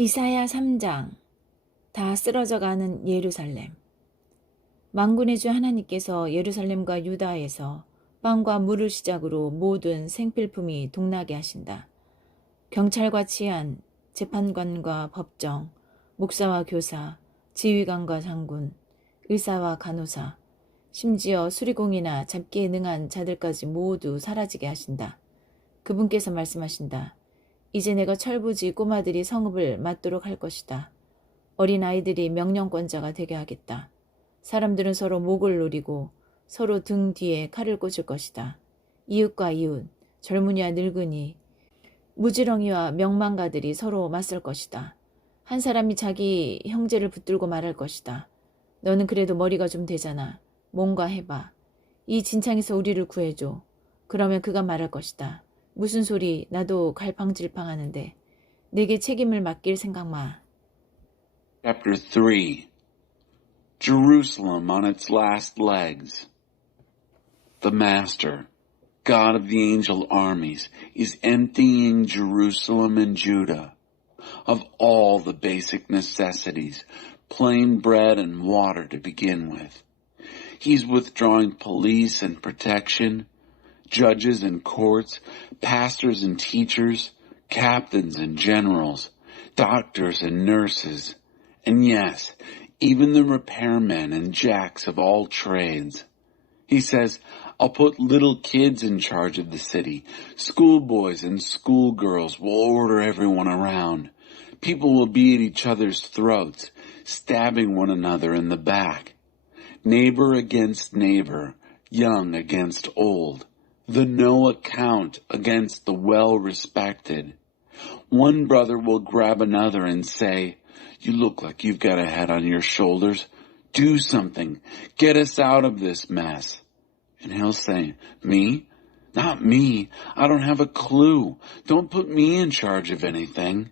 이사야 3장. 다 쓰러져가는 예루살렘. 만군의 주 하나님께서 예루살렘과 유다에서 빵과 물을 시작으로 모든 생필품이 동나게 하신다. 경찰과 치안, 재판관과 법정, 목사와 교사, 지휘관과 장군, 의사와 간호사, 심지어 수리공이나 잡기에 능한 자들까지 모두 사라지게 하신다. 그분께서 말씀하신다. 이제 내가 철부지 꼬마들이 성읍을 맡도록 할 것이다. 어린아이들이 명령권자가 되게 하겠다. 사람들은 서로 목을 노리고 서로 등 뒤에 칼을 꽂을 것이다. 이웃과 이웃, 젊은이와 늙은이, 무지렁이와 명망가들이 서로 맞설 것이다. 한 사람이 자기 형제를 붙들고 말할 것이다. 너는 그래도 머리가 좀 되잖아. 뭔가 해봐. 이 진창에서 우리를 구해줘. 그러면 그가 말할 것이다. 무슨 소리, 나도 갈팡질팡하는데 내게 책임을 맡길 생각 마. Chapter 3 Jerusalem on its last legs. The Master, God of the angel armies, is emptying Jerusalem and Judah of all the basic necessities, plain bread and water to begin with. He's withdrawing police and protection, judges and courts, pastors and teachers, captains and generals, doctors and nurses, and yes, even the repairmen and jacks of all trades. He says, I'll put little kids in charge of the city. Schoolboys and schoolgirls will order everyone around. People will be at each other's throats, stabbing one another in the back. Neighbor against neighbor, young against old. The no account against the well-respected. One brother will grab another and say, you look like you've got a head on your shoulders. Do something. Get us out of this mess. And he'll say, me? Not me. I don't have a clue. Don't put me in charge of anything.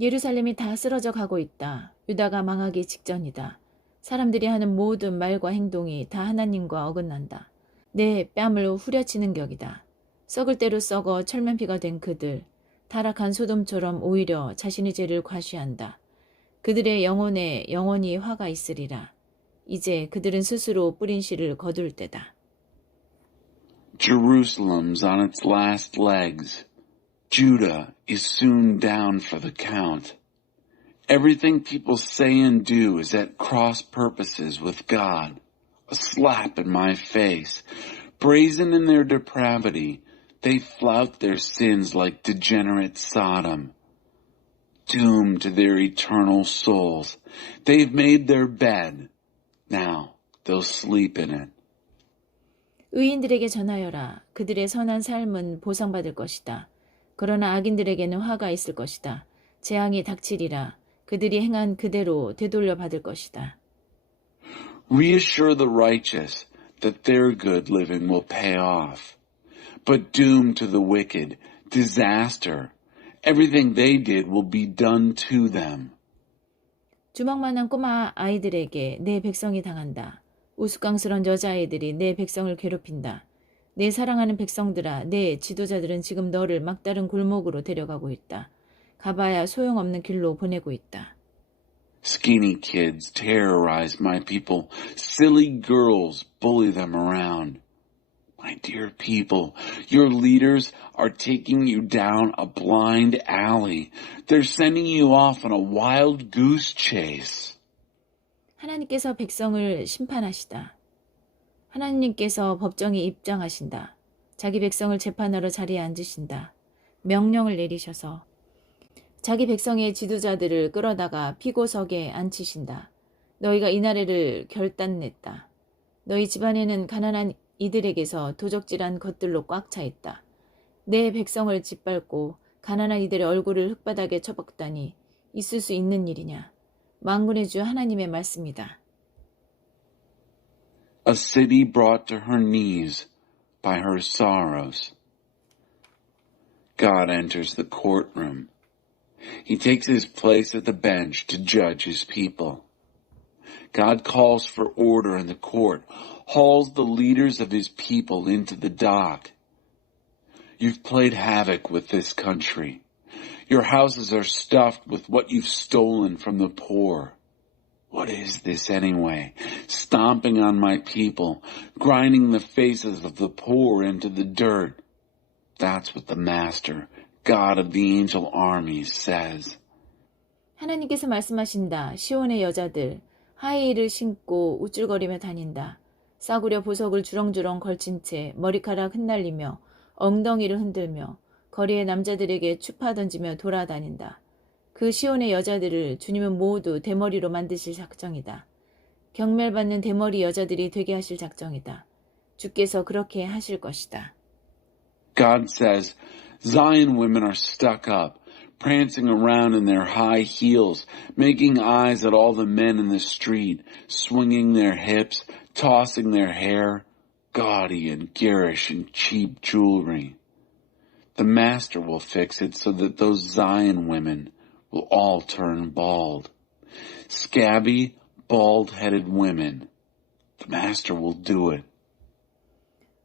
예루살렘이 다 쓰러져 가고 있다. 유다가 망하기 직전이다. 사람들이 하는 모든 말과 행동이 다 하나님과 어긋난다. 내 뺨을 후려치는 격이다. 썩을 대로 썩어 철면피가 된 그들, 타락한 소돔처럼 오히려 자신의 죄를 과시한다. 그들의 영혼에 영원히 화가 있으리라. 이제 그들은 스스로 뿌린 씨를 거둘 때다. Jerusalem's on its last legs. Judah is soon down for the count. Everything people say and do is at cross purposes with God. A slap in my face. Brazen in their depravity, they flout their sins like degenerate Sodom. Doomed to their eternal souls. They've made their bed. Now they'll sleep in it. 의인들에게 전하여라. 그들의 선한 삶은 보상받을 것이다. 그러나 악인들에게는 화가 있을 것이다. 재앙이 닥치리라. 그들이 행한 그대로 되돌려 받을 것이다. Reassure the righteous that their good living will pay off. But doom to the wicked, disaster. Everything they did will be done to them. 주먹만한 꼬마 아이들에게 내 백성이 당한다. 우스꽝스러운 여자아이들이 내 백성을 괴롭힌다. 내 사랑하는 백성들아, 내 지도자들은 지금 너를 막다른 골목으로 데려가고 있다. 가봐야 소용없는 길로 보내고 있다. Skinny kids terrorize my people. Silly girls bully them around. My dear people, your leaders are taking you down a blind alley. They're sending you off on a wild goose chase. 하나님께서 백성을 심판하시다. 하나님께서 법정에 입장하신다. 자기 백성을 재판하러 자리에 앉으신다. 명령을 내리셔서 자기 백성의 지도자들을 끌어다가 피고석에 앉히신다. 너희가 이 나라를 결단냈다. 너희 집안에는 가난한 이들에게서 도적질한 것들로 꽉 차 있다. 내 백성을 짓밟고 가난한 이들의 얼굴을 흙바닥에 쳐박다니 있을 수 있는 일이냐. 만군의 주 하나님의 말씀이다. A city brought to her knees by her sorrows. God enters the courtroom. He takes his place at the bench to judge his people. God calls for order in the court, hauls the leaders of his people into the dock. You've played havoc with this country. Your houses are stuffed with what you've stolen from the poor. What is this anyway? Stomping on my people, grinding the faces of the poor into the dirt. That's what the Master, God of the angel armies, says. 하나님께서 말씀하신다. 시온의 여자들, 하이힐을 신고 우쭐거리며 다닌다. 싸구려 보석을 주렁주렁 걸친 채 머리카락 흩날리며 엉덩이를 흔들며 거리의 남자들에게 추파 던지며 돌아다닌다. 그 시온의 여자들을 주님은 모두 대머리로 만드실 작정이다. 경멸받는 대머리 여자들이 되게 하실 작정이다. 주께서 그렇게 하실 것이다. God says, Zion women are stuck up, prancing around in their high heels, making eyes at all the men in the street, swinging their hips, tossing their hair, gaudy and garish in cheap jewelry. The Master will fix it so that those Zion women will all turn bald. Scabby, bald-headed women. The Master will do it.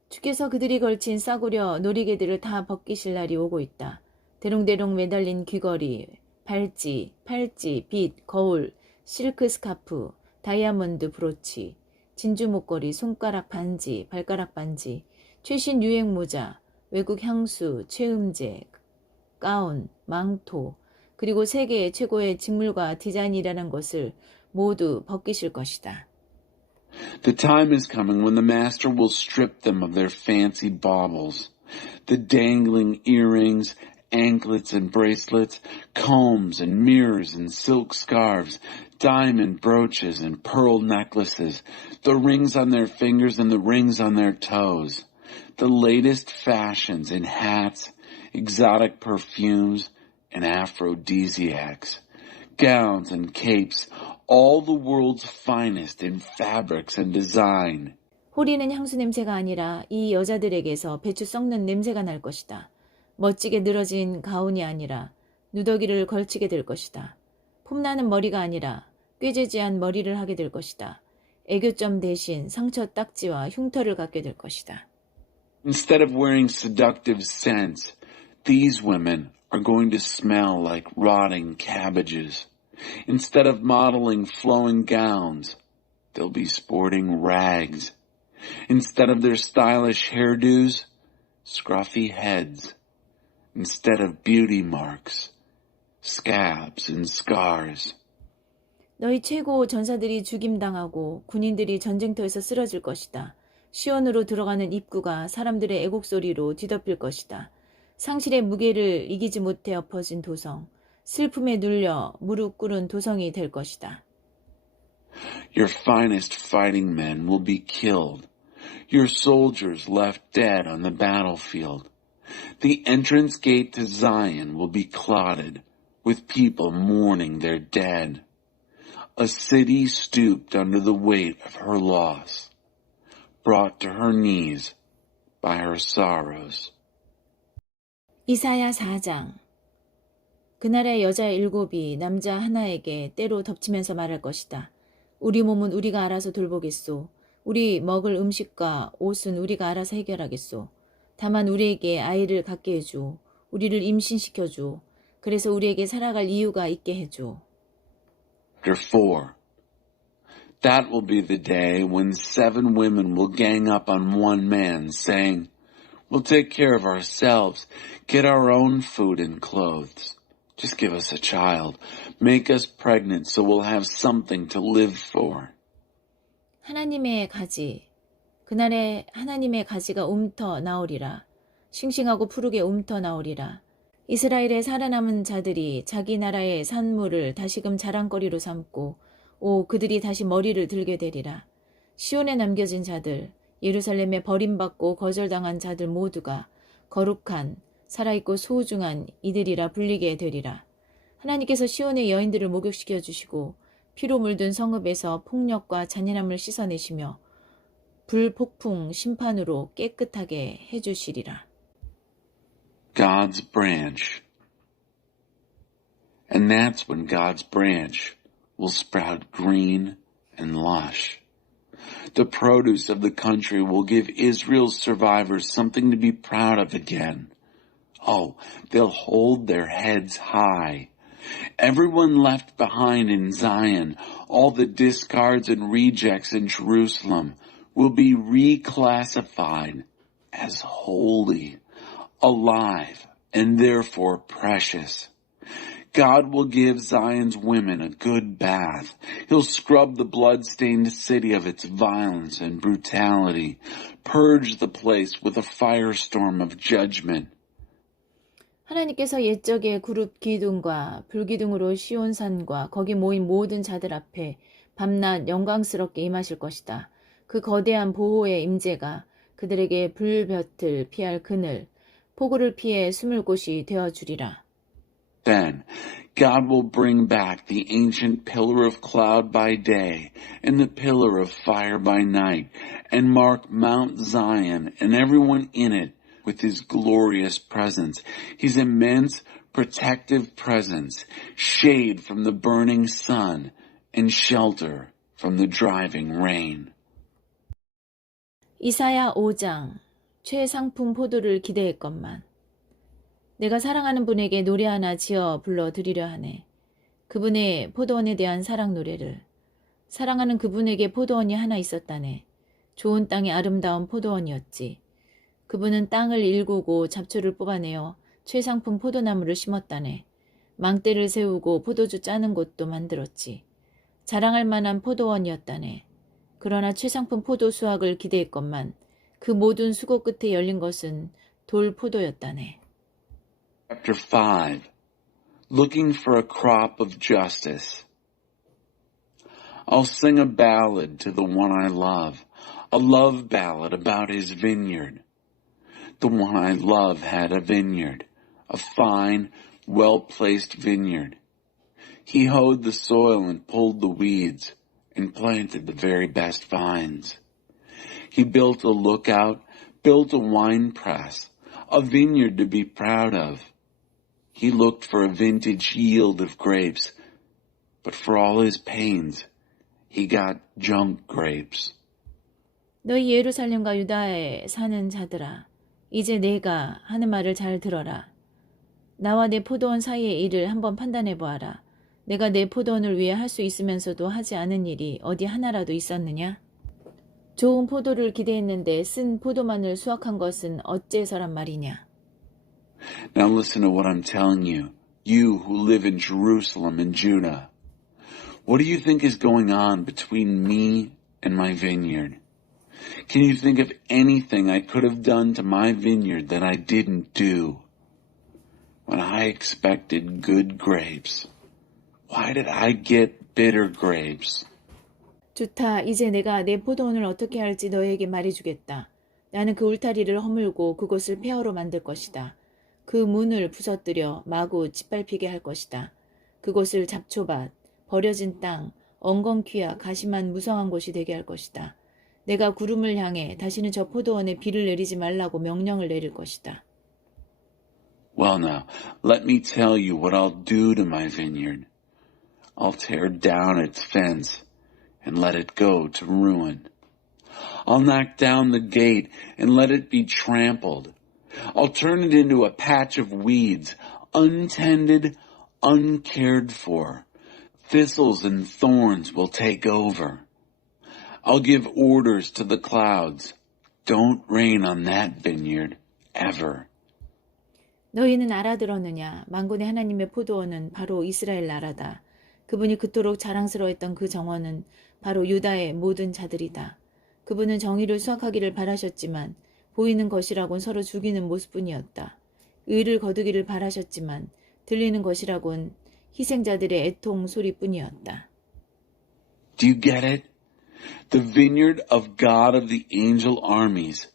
주께서 그들이 걸친 싸구려 놀이개들을 다 벗기실 날이 오고 있다. 대롱대롱 매달린 귀걸이, 발찌, 팔찌, 빗, 거울, 실크 스카프, 다이아몬드 브로치, 진주 목걸이, 손가락 반지, 발가락 반지, 최신 유행 모자, 외국 향수, 최음제, 가운, 망토, 그리고 세계의 최고의 직물과 디자인이라는 것을 모두 벗기실 것이다. The time is coming when the Master will strip them of their fancy baubles, the dangling earrings, anklets and bracelets, combs and mirrors and silk scarves, diamond brooches and pearl necklaces, the rings on their fingers and the rings on their toes, the latest fashions in hats, exotic perfumes, and aphrodisiacs, gowns and capes, all the world's finest in fabrics and design. 호리는 향수 냄새가 아니라 이 여자들에게서 배추 썩는 냄새가 날 것이다. 멋지게 늘어진 가운이 아니라 누더기를 걸치게 될 것이다. 폼나는 머리가 아니라 꾀죄죄한 머리를 하게 될 것이다. 애교점 대신 상처 딱지와 흉터를 갖게 될 것이다. Instead of wearing seductive scents, these women are going to smell like rotting cabbages. Instead of modeling flowing gowns, they'll be sporting rags. Instead of their stylish hairdos, scruffy heads. Instead of beauty marks, scabs and scars. 너희 최고 전사들이 죽임당하고 군인들이 전쟁터에서 쓰러질 것이다. 시온으로 들어가는 입구가 사람들의 애곡 소리로 뒤덮일 것이다. 상실의 무게를 이기지 못해 엎어진 도성, 슬픔에 눌려 무릎 꿇은 도성이 될 것이다. Your finest fighting men will be killed. Your soldiers left dead on the battlefield. The entrance gate to Zion will be clotted with people mourning their dead. A city stooped under the weight of her loss, brought to her knees by her sorrows. 이사야 4장. 그날의 여자 7이 남자 하나에게 때로 덮치면서 말할 것이다. 우리 몸은 우리가 알아서 돌보겠소. 우리 먹을 음식과 옷은 우리가 알아서 해결하겠소. 다만 우리에게 아이를 갖게 해줘. 우리를 임신시켜줘. 그래서 우리에게 살아갈 이유가 있게 해줘. Chapter 4. That will be the day when 7 women will gang up on one man, saying, We'll take care of ourselves, get our own food and clothes. Just give us a child. Make us pregnant so we'll have something to live for. 하나님의 가지. 그날에 하나님의 가지가 움터 나오리라. 싱싱하고 푸르게 움터 나오리라. 이스라엘의 살아남은 자들이 자기 나라의 산물을 다시금 자랑거리로 삼고 그들이 다시 머리를 들게 되리라. 시온에 남겨진 자들, 예루살렘에 버림받고 거절당한 자들 모두가 거룩한, 살아있고 소중한 이들이라 불리게 되리라. 하나님께서 시온의 여인들을 목욕시켜 주시고 피로 물든 성읍에서 폭력과 잔인함을 씻어내시며 불폭풍 심판으로 깨끗하게 해주시리라. God's branch. And that's when God's branch will sprout green and lush. The produce of the country will give Israel's survivors something to be proud of again. Oh, they'll hold their heads high. Everyone left behind in Zion, all the discards and rejects in Jerusalem, will be reclassified as holy, alive, and therefore precious. God will give Zion's women a good bath. He'll scrub the blood-stained city of its violence and brutality, purge the place with a firestorm of judgment. 하나님께서 옛적에 그룹 기둥과 불기둥으로 시온산과 거기 모인 모든 자들 앞에 밤낮 영광스럽게 임하실 것이다. 그 거대한 보호의 임재가 그들에게 불볕을 피할 그늘, 폭우를 피해 숨을 곳이 되어주리라. Then God will bring back the ancient pillar of cloud by day and the pillar of fire by night, and mark Mount Zion and everyone in it with his glorious presence, his immense protective presence, shade from the burning sun and shelter from the driving rain. 이사야 5장, 최상품 포도를 기대했건만. 내가 사랑하는 분에게 노래 하나 지어 불러드리려 하네. 그분의 포도원에 대한 사랑 노래를. 사랑하는 그분에게 포도원이 하나 있었다네. 좋은 땅의 아름다운 포도원이었지. 그분은 땅을 일구고 잡초를 뽑아내어 최상품 포도나무를 심었다네. 망대를 세우고 포도주 짜는 곳도 만들었지. 자랑할 만한 포도원이었다네. 그러나 최상품 포도 수확을 기대했건만 그 모든 수고 끝에 열린 것은 돌 포도였다네. Chapter 5. Looking for a crop of justice. I'll sing a ballad to the one I love, a love ballad about his vineyard. The one I love had a vineyard, a fine, well-placed vineyard. He hoed the soil and pulled the weeds and planted the very best vines. He built a lookout, built a wine press, a vineyard to be proud of. He looked for a vintage yield of grapes, but for all his pains, he got junk grapes. 너희 예루살렘과 유다에 사는 자들아, 이제 내가 하는 말을 잘 들어라. 나와 내 포도원 사이의 일을 한번 판단해 보아라. 내가 내 포도원을 위해 할 수 있으면서도 하지 않은 일이 어디 하나라도 있었느냐? 좋은 포도를 기대했는데 쓴 포도만을 수확한 것은 어째서란 말이냐? Now listen to what I'm telling you, you who live in Jerusalem and Judah. What do you think is going on between me and my vineyard? Can you think of anything I could have done to my vineyard that I didn't do? When I expected good grapes, why did I get bitter grapes? 좋다. 이제 내가 내 포도원을 어떻게 할지 너에게 말해주겠다. 나는 그 울타리를 허물고 그곳을 폐허로 만들 것이다. 그 문을 부서뜨려 마구 짓밟히게 할 것이다. 그곳을 잡초밭, 버려진 땅, 엉겅퀴와 가시만 무성한 곳이 되게 할 것이다. 내가 구름을 향해 다시는 저 포도원에 비를 내리지 말라고 명령을 내릴 것이다. Well now, let me tell you what I'll do to my vineyard. I'll tear down its fence and let it go to ruin. I'll knock down the gate and let it be trampled. I'll turn it into a patch of weeds, untended, uncared for. Thistles and thorns will take over. I'll give orders to the clouds. Don't rain on that vineyard, ever. 너희는 알아들었느냐? 만군의 하나님의 포도원은 바로 이스라엘 나라다. 그분이 그토록 자랑스러워했던 그 정원은 바로 유다의 모든 자들이다. 그분은 정의를 수확하기를 바라셨지만 보이는 것이라곤 서로 죽이는 모습뿐이었다. 의를 거두기를 바라셨지만 들리는 것이라곤 희생자들의 애통 소리뿐이었다. Do you get it? The vineyard of God of the angel armies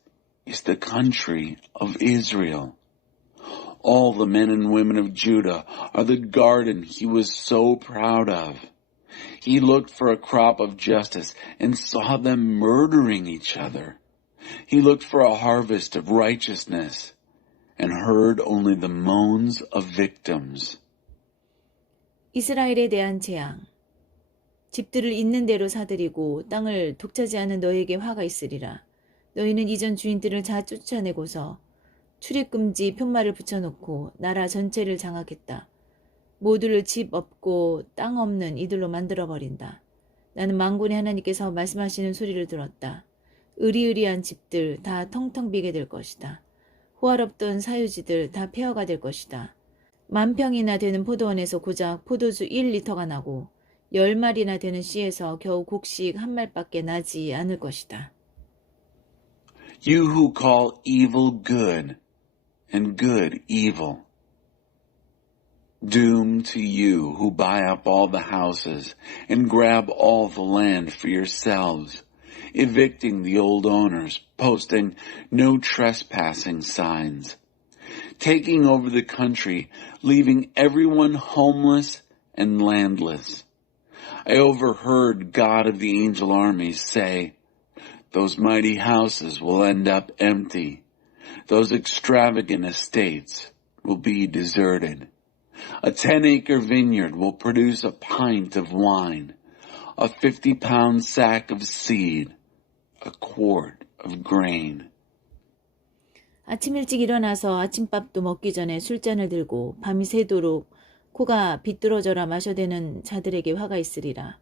is the country of Israel. All the men and women of Judah are the garden he was so proud of. He looked for a crop of justice and saw them murdering each other. He looked for a harvest of righteousness and heard only the moans of victims. 이스라엘에 대한 재앙. 집들을 있는 대로 사들이고 땅을 독차지하는 너에게 화가 있으리라. 너희는 이전 주인들을 다 쫓아내고서 출입금지 편말을 붙여놓고 나라 전체를 장악했다. 모두를 집 없고 땅 없는 이들로 만들어버린다. 나는 만군의 하나님께서 말씀하시는 소리를 들었다. 으리으리한 집들 다 텅텅 비게 될 것이다. 호화롭던 사유지들 다 폐허가 될 것이다. 10,000평이나 되는 포도원에서 고작 포도주 1리터가 나고 10마리나 되는 씨에서 겨우 곡식 1말밖에 나지 않을 것이다. You who call evil good and good evil. Doom to you who buy up all the houses and grab all the land for yourselves, evicting the old owners, posting no trespassing signs, taking over the country, leaving everyone homeless and landless. I overheard God of the angel armies say, those mighty houses will end up empty. Those extravagant estates will be deserted. A 10-acre vineyard will produce a pint of wine, a 50-pound sack of seed, a quart of grain. 아침 일찍 일어나서 아침밥도 먹기 전에 술잔을 들고 밤이 새도록 코가 비뚤어져라 마셔대는 자들에게 화가 있으리라.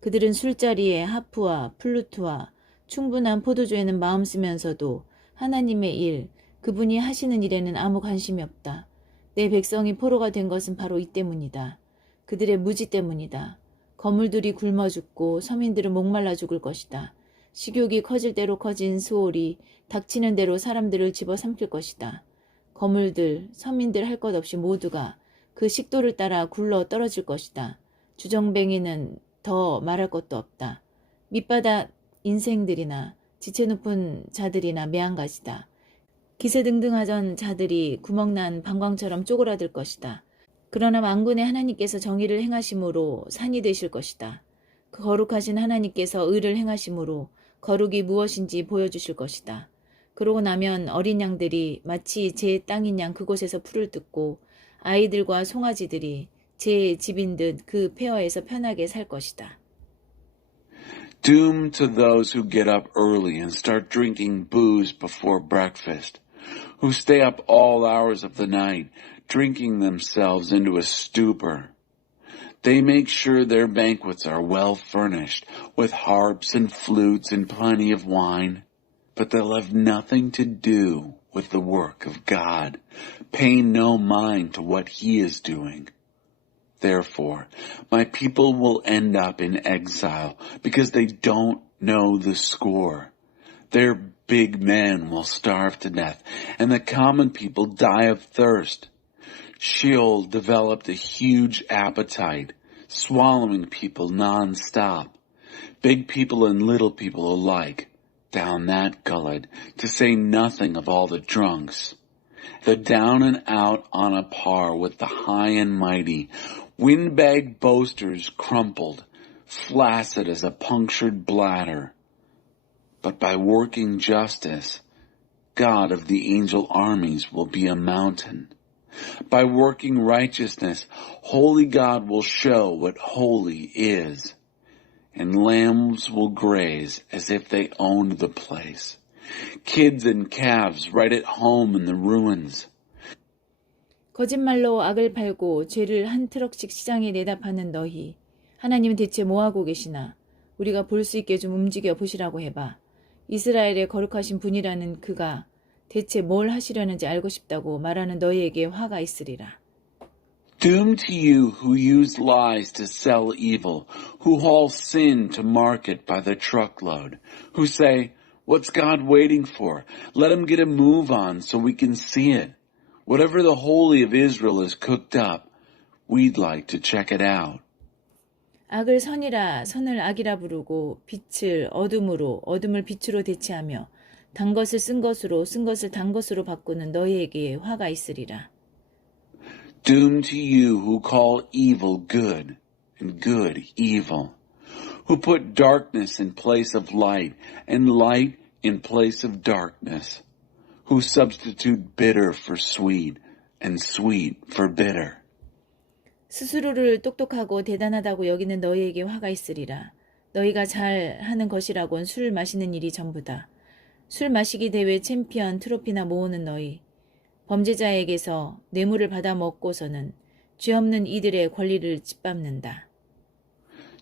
그들은 술자리에 하프와 플루트와 충분한 포도주에는 마음 쓰면서도 하나님의 일, 그분이 하시는 일에는 아무 관심이 없다. 내 백성이 포로가 된 것은 바로 이 때문이다. 그들의 무지 때문이다. 거물들이 굶어 죽고 서민들은 목말라 죽을 것이다. 식욕이 커질 대로 커진 수올이 닥치는 대로 사람들을 집어삼킬 것이다. 거물들, 서민들 할 것 없이 모두가 그 식도를 따라 굴러 떨어질 것이다. 주정뱅이는 더 말할 것도 없다. 밑바닥 인생들이나 지체 높은 자들이나 매한가지다. 기세등등하던 자들이 구멍난 방광처럼 쪼그라들 것이다. 그러나 만군의 하나님께서 정의를 행하심으로 산이 되실 것이다. 그 거룩하신 하나님께서 의를 행하심으로 거룩이 무엇인지 보여주실 것이다. 그러고 나면 어린 양들이 마치 제 땅인 양 그곳에서 풀을 뜯고 아이들과 송아지들이 제 집인 듯 그 폐허에서 편하게 살 것이다. Doom to those who get up early and start drinking booze before breakfast, who stay up all hours of the night, drinking themselves into a stupor. They make sure their banquets are well furnished, with harps and flutes and plenty of wine, but they'll have nothing to do with the work of God, paying no mind to what He is doing. Therefore, my people will end up in exile because they don't know the score. Their big men will starve to death, and the common people die of thirst. Sheol developed a huge appetite, swallowing people non-stop, big people and little people alike, down that gullet, to say nothing of all the drunks. The down and out on a par with the high and mighty, windbag boasters crumpled, flaccid as a punctured bladder. But by working justice, God of the angel armies will be a mountain. By working righteousness, holy God will show what holy is, and lambs will graze as if they owned the place. Kids and calves right at home in the ruins. 거짓말로 악을 팔고 죄를 한 트럭씩 시장에 내다 파는 너희. 하나님은 대체 뭐하고 계시나? 우리가 볼 수 있게 좀 움직여 보시라고 해봐. 이스라엘의 거룩하신 분이라는 그가 대체 뭘 하시려는지 알고 싶다고 말하는 너희에게 화가 있으리라. Doom to you who use lies to sell evil, who haul sin to market by the truckload, who say, what's God waiting for? Let him get a move on so we can see it. Whatever the Holy of Israel has cooked up, we'd like to check it out. 악을 선이라 선을 악이라 부르고 빛을 어둠으로 어둠을 빛으로 대체하며 단 것을 쓴 것으로 쓴 것을 단 것으로 바꾸는 너희에게 화가 있으리라. Doom to you who call evil good and good evil, who put darkness in place of light and light in place of darkness, who substitute bitter for sweet and sweet for bitter. 스스로를 똑똑하고 대단하다고 여기는 너희에게 화가 있으리라. 너희가 잘하는 것이라곤 술 마시는 일이 전부다. 술 마시기 대회 챔피언 트로피나 모으는 너희. 범죄자에게서 뇌물을 받아 먹고서는 죄 없는 이들의 권리를 짓밟는다.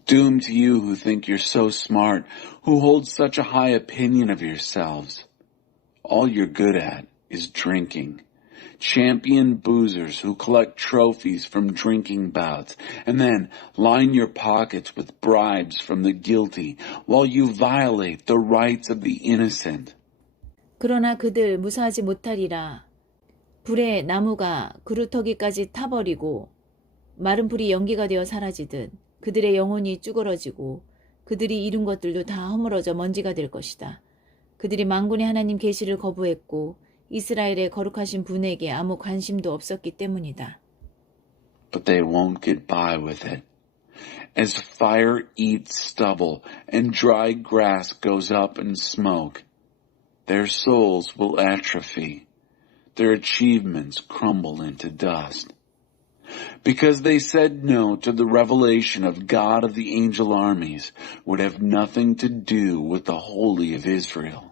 Doom to you who think you're so smart, who hold such a high opinion of yourselves. All you're good at is drinking. Champion boozers who collect trophies from drinking bouts and then line your pockets with bribes from the guilty while you violate the rights of the innocent. 그러나 그들 무사하지 못하리라. 불에 나무가 그루터기까지 타버리고 마른 풀이 연기가 되어 사라지듯 그들의 영혼이 쭈그러지고 그들이 이룬 것들도 다 허물어져 먼지가 될 것이다. 그들이 만군의 하나님 계시를 거부했고 이스라엘의 거룩하신 분에게 아무 관심도 없었기 때문이다. But they won't get by with it. As fire eats stubble and dry grass goes up in smoke, their souls will atrophy. Their achievements crumble into dust. Because they said no to the revelation of God of the angel armies would have nothing to do with the Holy of Israel.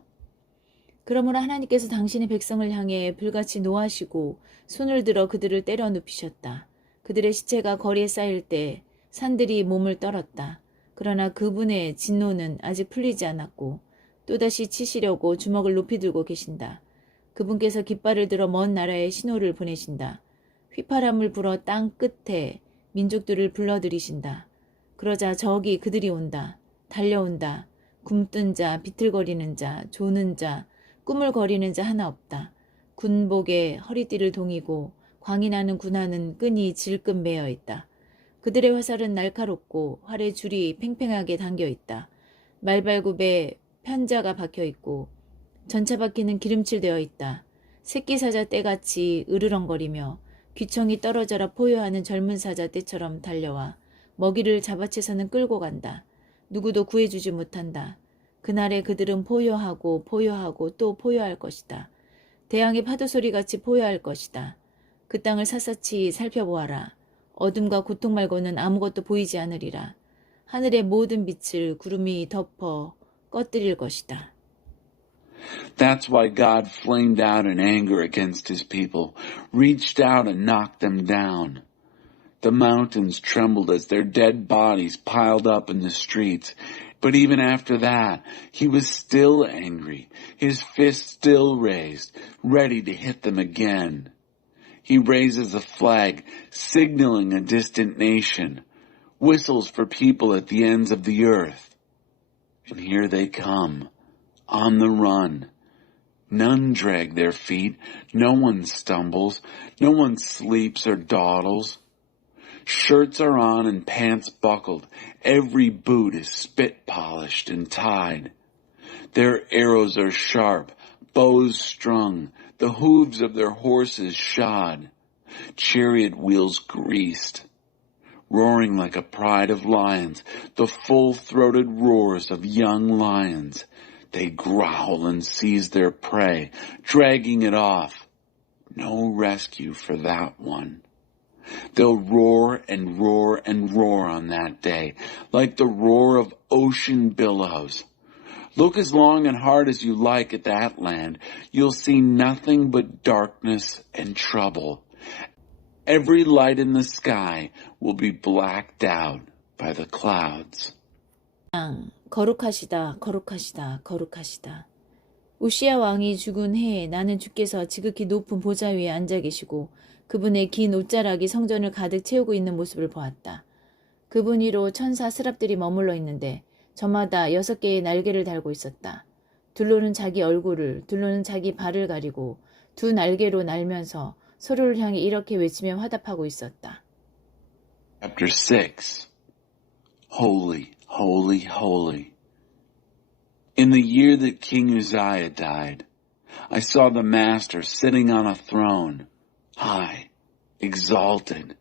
그러므로 하나님께서 당신의 백성을 향해 불같이 노하시고 손을 들어 그들을 때려 눕히셨다. 그들의 시체가 거리에 쌓일 때 산들이 몸을 떨었다. 그러나 그분의 진노는 아직 풀리지 않았고 또다시 치시려고 주먹을 높이 들고 계신다. 그분께서 깃발을 들어 먼 나라에 신호를 보내신다. 휘파람을 불어 땅 끝에 민족들을 불러들이신다. 그러자 저기 그들이 온다. 달려온다. 굼뜬 자, 비틀거리는 자, 조는 자, 꿈을 거리는 자 하나 없다. 군복에 허리띠를 동이고 광인하는 군하는 끈이 질끈 매어 있다. 그들의 화살은 날카롭고 활의 줄이 팽팽하게 당겨 있다. 말발굽에 편자가 박혀 있고 전차바퀴는 기름칠되어 있다. 새끼 사자 떼같이 으르렁거리며 귀청이 떨어져라 포효하는 젊은 사자 떼처럼 달려와 먹이를 잡아채서는 끌고 간다. 누구도 구해주지 못한다. 그날에 그들은 포효하고 포효하고 또 포효할 것이다. 대양의 파도소리같이 포효할 것이다. 그 땅을 샅샅이 살펴보아라. 어둠과 고통 말고는 아무것도 보이지 않으리라. 하늘의 모든 빛을 구름이 덮어 꺼뜨릴 것이다. That's why God flamed out in anger against his people, reached out and knocked them down. The mountains trembled as their dead bodies piled up in the streets. But even after that, he was still angry, his fist still raised, ready to hit them again. He raises a flag, signaling a distant nation, whistles for people at the ends of the earth. And here they come. On the run. None drag their feet, no one stumbles, no one sleeps or dawdles. Shirts are on and pants buckled, every boot is spit polished and tied. Their arrows are sharp, bows strung, the hooves of their horses shod, chariot wheels greased. Roaring like a pride of lions, the full-throated roars of young lions. They growl and seize their prey, dragging it off. No rescue for that one. They'll roar and roar and roar on that day, like the roar of ocean billows. Look as long and hard as you like at that land, you'll see nothing but darkness and trouble. Every light in the sky will be blacked out by the clouds. 거룩하시다, 거룩하시다, 거룩하시다. 우시야 왕이 죽은 해에 나는 주께서 지극히 높은 보좌 위에 앉아 계시고 그분의 긴 옷자락이 성전을 가득 채우고 있는 모습을 보았다. 그분 위로 천사 스랍들이 머물러 있는데 저마다 6개의 날개를 달고 있었다. 둘로는 자기 얼굴을, 둘로는 자기 발을 가리고 두 날개로 날면서 서로를 향해 이렇게 외치며 화답하고 있었다. Chapter 6 Holy, holy, holy. In the year that King Uzziah died, I saw the Master sitting on a throne, high, exalted,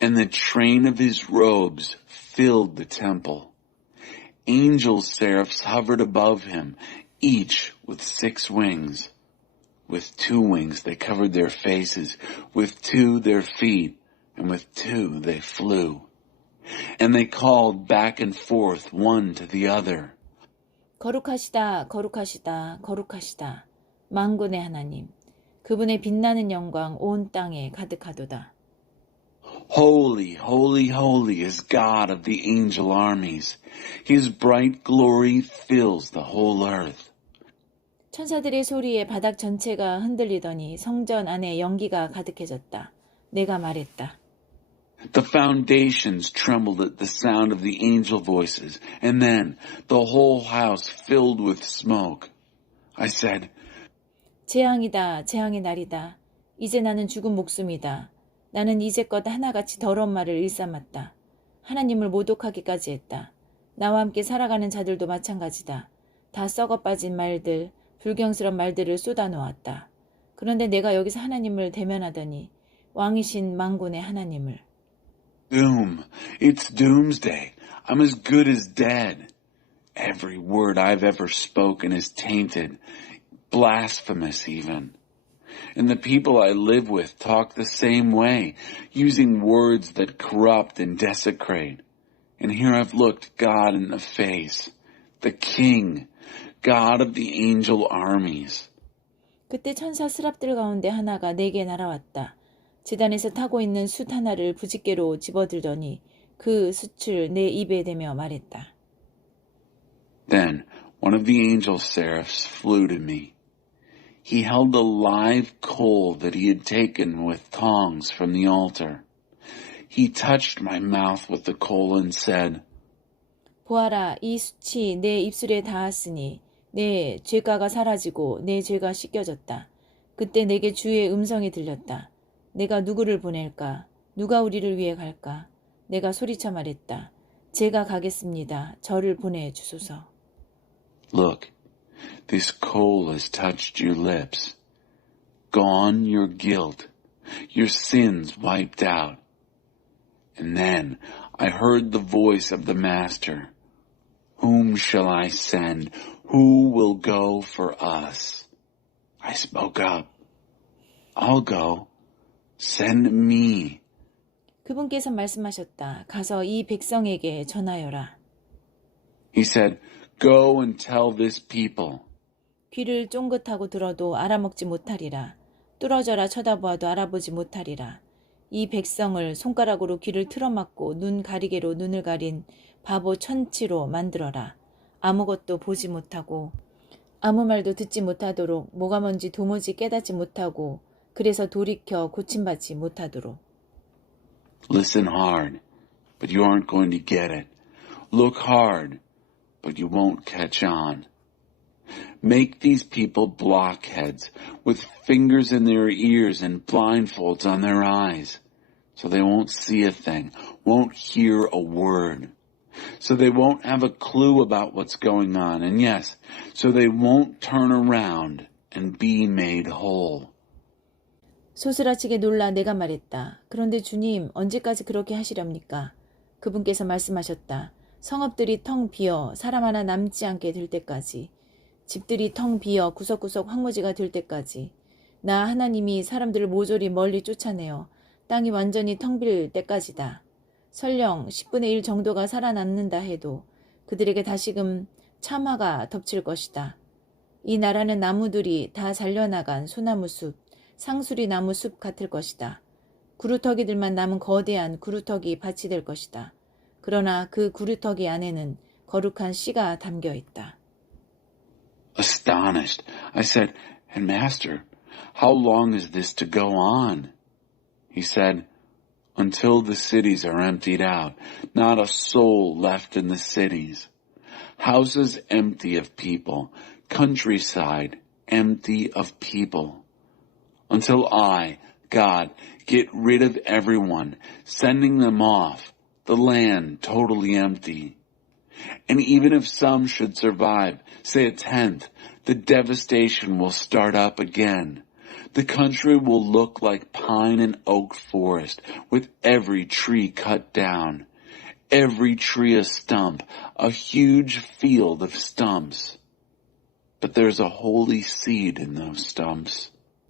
and the train of his robes filled the temple. Angel seraphs hovered above him, each with 6 wings. With 2 wings they covered their faces, with 2 their feet, and with 2 they flew. And they called back and forth one to the other. 거룩하시다, 거룩하시다, 거룩하시다. 만군의 하나님. 그분의 빛나는 영광 온 땅에 가득하도다. Holy, holy, holy is God of the angel armies. His bright glory fills the whole earth. 천사들의 소리에 바닥 전체가 흔들리더니 성전 안에 연기가 가득해졌다. 내가 말했다. The foundations trembled at the sound of the angel voices, and then the whole house filled with smoke. I said, 재앙이다, 재앙의 날이다. 이제 나는 죽은 목숨이다. 나는 이제껏 하나같이 더러운 말을 일삼았다. 하나님을 모독하기까지 했다. 나와 함께 살아가는 자들도 마찬가지다. 다 썩어 빠진 말들, 불경스러운 말들을 쏟아놓았다. 그런데 내가 여기서 하나님을 대면하더니 왕이신 만군의 하나님을 Doom. It's doomsday. I'm as good as dead. Every word I've ever spoken is tainted, blasphemous even. And the people I live with talk the same way, using words that corrupt and desecrate. And here I've looked God in the face, the King, God of the angel armies. 그때 천사 스랍들 가운데 하나가 내게 날아왔다. 제단에서 타고 있는 숯 하나를 부집개로 집어들더니 그 숯을 내 입에 대며 말했다. Then one of the angel seraphs flew to me. He held a live coal that he had taken with tongs from the altar. He touched my mouth with the coal and said, 보아라, 이 숯이 내 입술에 닿았으니 내 죄가가 사라지고 내 죄가 씻겨졌다. 그때 내게 주의 음성이 들렸다. 내가 누구를 보낼까? 누가 우리를 위해 갈까? 내가 소리쳐 말했다. 제가 가겠습니다. 저를 보내주소서. Look, this coal has touched your lips. Gone your guilt, your sins wiped out. And then I heard the voice of the Master. Whom shall I send? Who will go for us? I spoke up. I'll go. Send me. 그분께서 말씀하셨다. 가서 이 백성에게 전하여라. He said, Go and tell this people. 귀를 쫑긋하고 들어도 알아먹지 못하리라. 뚫어져라 쳐다보아도 알아보지 못하리라. 이 백성을 손가락으로 귀를 틀어막고 눈 가리개로 눈을 가린 바보 천치로 만들어라. 아무것도 보지 못하고 아무 말도 듣지 못하도록 뭐가 뭔지 도무지 깨닫지 못하고 그래서 돌이켜 고침받지 못하도록. Listen hard, but you aren't going to get it. Look hard, but you won't catch on. Make these people blockheads with fingers in their ears and blindfolds on their eyes, so they won't see a thing, won't hear a word. So they won't have a clue about what's going on, and yes, so they won't turn around and be made whole. 소스라치게 놀라 내가 말했다. 그런데 주님, 언제까지 그렇게 하시렵니까? 그분께서 말씀하셨다. 성읍들이 텅 비어 사람 하나 남지 않게 될 때까지, 집들이 텅 비어 구석구석 황무지가 될 때까지, 나 하나님이 사람들을 모조리 멀리 쫓아내어 땅이 완전히 텅 빌 때까지다. 설령 10분의 1 정도가 살아남는다 해도 그들에게 다시금 참화가 덮칠 것이다. 이 나라는 나무들이 다 잘려나간 소나무 숲, 상수리 나무 숲 같을 것이다. 구루터기들만 남은 거대한 구루터기 밭이 될 것이다. 그러나 그 구루터기 안에는 거룩한 씨가 담겨 있다. Astonished, I said, And Master, how long is this to go on? He said, Until the cities are emptied out, not a soul left in the cities. Houses empty of people, countryside empty of people. Until I, God, get rid of everyone, sending them off, the land totally empty. And even if some should survive, say a tenth, the devastation will start up again. The country will look like pine and oak forest, with every tree cut down, every tree a stump, a huge field of stumps. But there's a holy seed in those stumps.